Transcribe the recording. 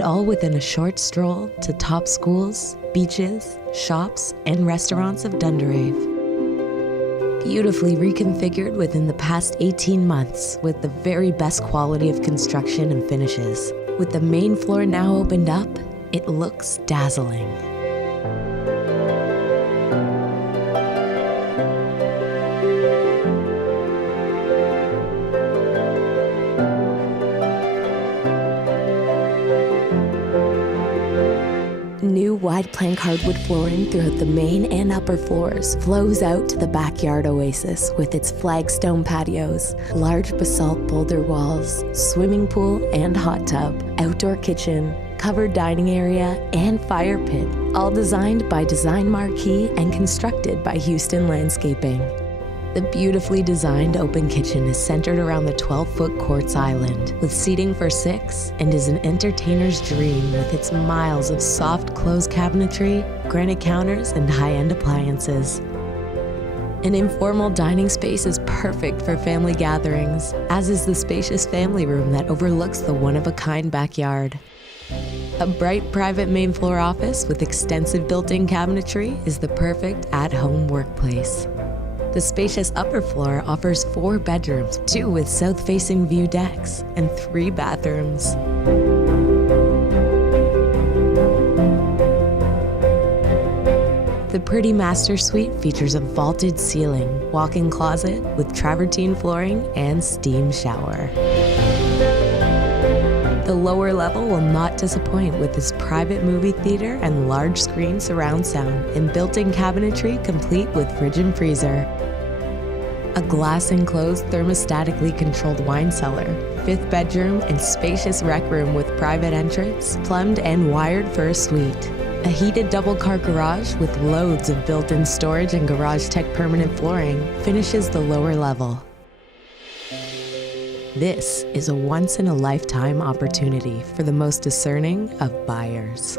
and all within a short stroll to top schools, beaches, shops, and restaurants of Dunderave. Beautifully reconfigured within the past 18 months with the very best quality of construction and finishes. With the main floor now opened up, it looks dazzling. New wide plank hardwood flooring throughout the main and upper floors flows out to the backyard oasis with its flagstone patios, large basalt boulder walls, swimming pool and hot tub, outdoor kitchen, covered dining area, and fire pit, all designed by Design Marquee and constructed by Houston Landscaping. The beautifully designed open kitchen is centered around the 12-foot quartz island with seating for 6 and is an entertainer's dream with its miles of soft close cabinetry, granite counters, and high-end appliances. An informal dining space is perfect for family gatherings, as is the spacious family room that overlooks the one-of-a-kind backyard. A bright private main floor office with extensive built-in cabinetry is the perfect at-home workplace. The spacious upper floor offers 4 bedrooms, 2 with south-facing view decks, and 3 bathrooms. The pretty master suite features a vaulted ceiling, walk-in closet with travertine flooring, and steam shower. The lower level will not disappoint with its private movie theater and large screen surround sound and built-in cabinetry complete with fridge and freezer. A glass-enclosed thermostatically controlled wine cellar, 5th bedroom, and spacious rec room with private entrance, plumbed and wired for a suite. A heated double-car garage with loads of built-in storage and Garage Tech permanent flooring finishes the lower level. This is a once-in-a-lifetime opportunity for the most discerning of buyers.